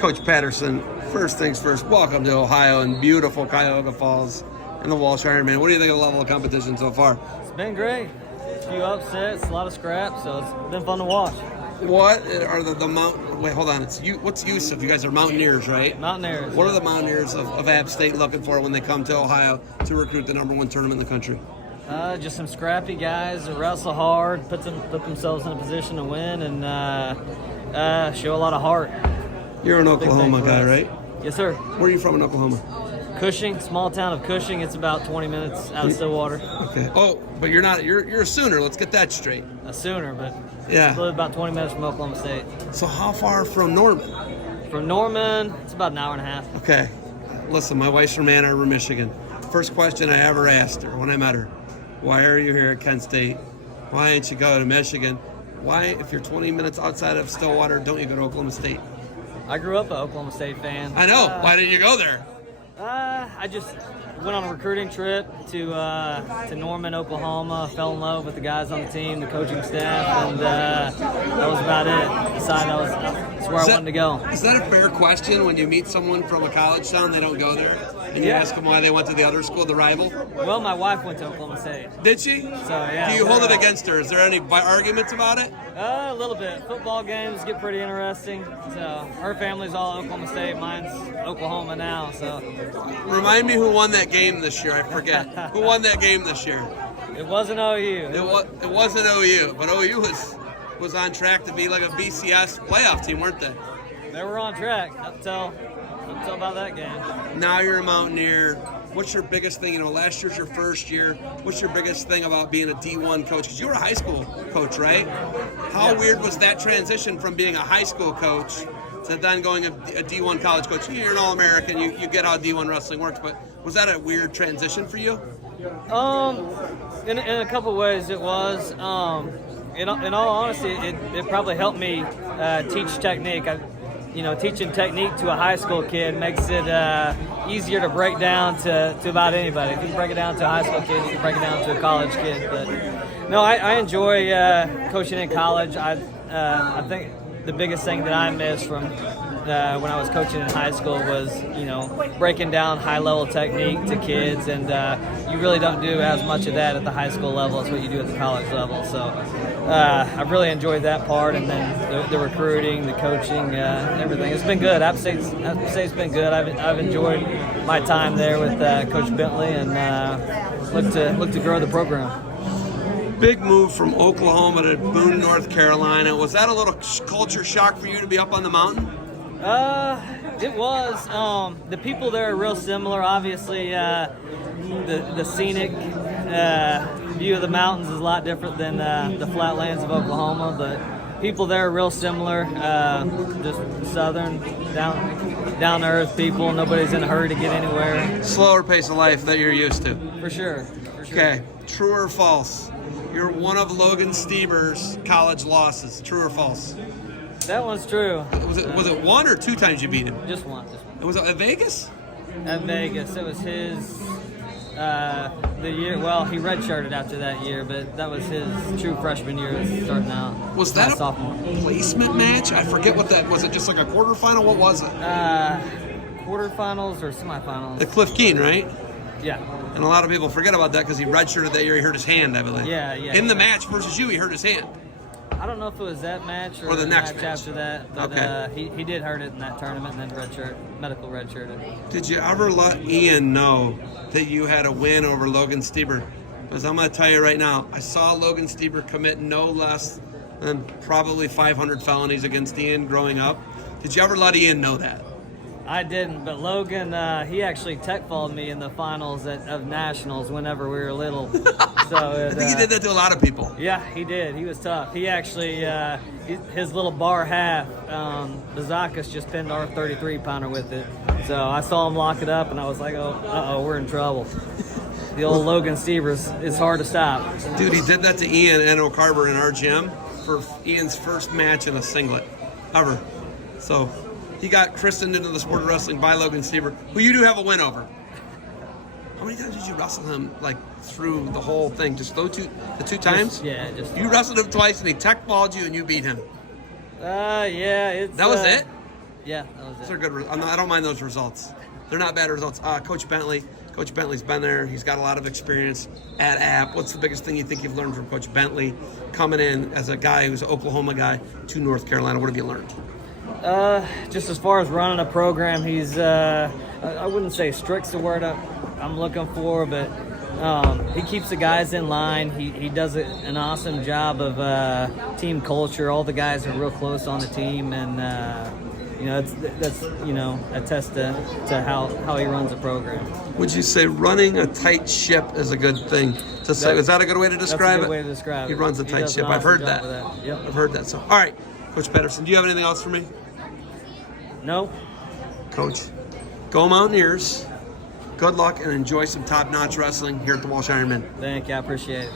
Coach Patterson, first things first, welcome to Ohio and beautiful Cuyahoga Falls and the Walsh Ironman. What do you think of the level of competition so far? It's been great. A few upsets, a lot of scraps, so it's been fun to watch. What are the mountain? Wait, hold on. What's Yusuf? You guys are Mountaineers, right? Mountaineers. What are the Mountaineers of App State looking for when they come to Ohio to recruit the #1 tournament in the country? Just some scrappy guys that wrestle hard, put themselves in a position to win, and show a lot of heart. You're an Oklahoma guy, right? Yes, sir. Where are you from in Oklahoma? Cushing, small town of Cushing. It's about 20 minutes out of Stillwater. Okay. Oh, but you're not. You're a Sooner. Let's get that straight. A Sooner, but yeah. I live about 20 minutes from Oklahoma State. So how far from Norman? From Norman, it's about an hour and a half. Okay. Listen, my wife's from Ann Arbor, Michigan. First question I ever asked her when I met her: why are you here at Kent State? Why didn't you go to Michigan? Why, if you're 20 minutes outside of Stillwater, don't you go to Oklahoma State? I grew up an Oklahoma State fan. I know. Why didn't you go there? I just went on a recruiting trip to Norman, Oklahoma. Fell in love with the guys on the team, the coaching staff, and that was about it. Decided that's where I wanted to go. Is that a fair question when you meet someone from a college town, they don't go there? And you ask them why they went to the other school, the rival? Well, my wife went to Oklahoma State. Did she? So, yeah. Do you hold it against her? Is there any arguments about it? A little bit. Football games get pretty interesting. So her family's all Oklahoma State. Mine's Oklahoma now. So remind me who won that game this year. I forget. Who won that game this year? It wasn't OU. It wasn't OU, but OU was on track to be like a BCS playoff team, weren't they? They were on track up till about that game. Now you're a Mountaineer. What's your biggest thing? Last year's your first year. What's your biggest thing about being a D1 coach? Because you were a high school coach, right? How weird was that transition from being a high school coach to then going a D1 college coach? You're an All-American. You get how D1 wrestling works, but was that a weird transition for you? In a couple ways it was. In all honesty, it probably helped me teach technique. Teaching technique to a high school kid makes it easier to break down to about anybody. If you can break it down to a high school kid, you can break it down to a college kid. But no, I enjoy coaching in college. I think the biggest thing that I missed from when I was coaching in high school was, breaking down high-level technique to kids, and you really don't do as much of that at the high school level as what you do at the college level. So I've really enjoyed that part, and then the recruiting, the coaching, everything. It's been good. App State's been good. I've enjoyed my time there with Coach Bentley, and look to grow the program. Big move from Oklahoma to Boone, North Carolina. Was that a little culture shock for you to be up on the mountain? It was. The people there are real similar. Obviously, the scenic view of the mountains is a lot different than the flatlands of Oklahoma, but people there are real similar. Just southern, down to earth people. Nobody's in a hurry to get anywhere. Slower pace of life that you're used to. For sure. Okay, true or false? You're one of Logan Stieber's college losses. True or false? That one's true. Was it one or two times you beat him? Just one. Was it at Vegas? At Vegas. It was his the year. Well, he redshirted after that year, but that was his true freshman year starting out. Was that a sophomore placement match? I forget what that was. It just like a quarterfinal? What was it? Quarterfinals or semifinals. At Cliff Keen, right? Yeah. And a lot of people forget about that because he redshirted that year. He hurt his hand, I believe. Yeah. In the match versus you, he hurt his hand. I don't know if it was that match or the next match after that, but okay. He did hurt it in that tournament and then medical redshirted. Did you ever let Ian know that you had a win over Logan Stieber? Because I'm going to tell you right now, I saw Logan Stieber commit no less than probably 500 felonies against Ian growing up. Did you ever let Ian know that? I didn't, but Logan, he actually tech-followed me in the finals of Nationals whenever we were little. So I think he did that to a lot of people. Yeah, he did. He was tough. He actually, his little bar half, Bazakis just pinned our 33-pounder with it. So I saw him lock it up, and I was like, uh-oh, we're in trouble. The old Logan Stieber is hard to stop. Dude, he did that to Ian and O'Carver in our gym for Ian's first match in a singlet ever. So he got christened into the sport of wrestling by Logan Stieber, who you do have a win over. How many times did you wrestle him, like, through the whole thing? Just the two times? Just you wrestled him twice, and he tech-balled you, and you beat him. Yeah. That was it? Yeah, that was it. Those are good. I don't mind those results. They're not bad results. Coach Bentley. Coach Bentley's been there. He's got a lot of experience at App. What's the biggest thing you think you've learned from Coach Bentley coming in as a guy who's an Oklahoma guy to North Carolina? What have you learned? Just as far as running a program, he's I wouldn't say strict's the word I'm looking for, but he keeps the guys in line. He does an awesome job of team culture. All the guys are real close on the team, and that's a test to how he runs a program. Would you say running a tight ship is a good thing to say? Is that a good way to describe it? That's a good way to describe it. He runs a tight ship. Awesome I've heard job that. of that. Yep. I've heard that. So, all right, Coach Pedersen, do you have anything else for me? No. Coach, go Mountaineers. Good luck and enjoy some top-notch wrestling here at the Walsh Ironman. Thank you. I appreciate it.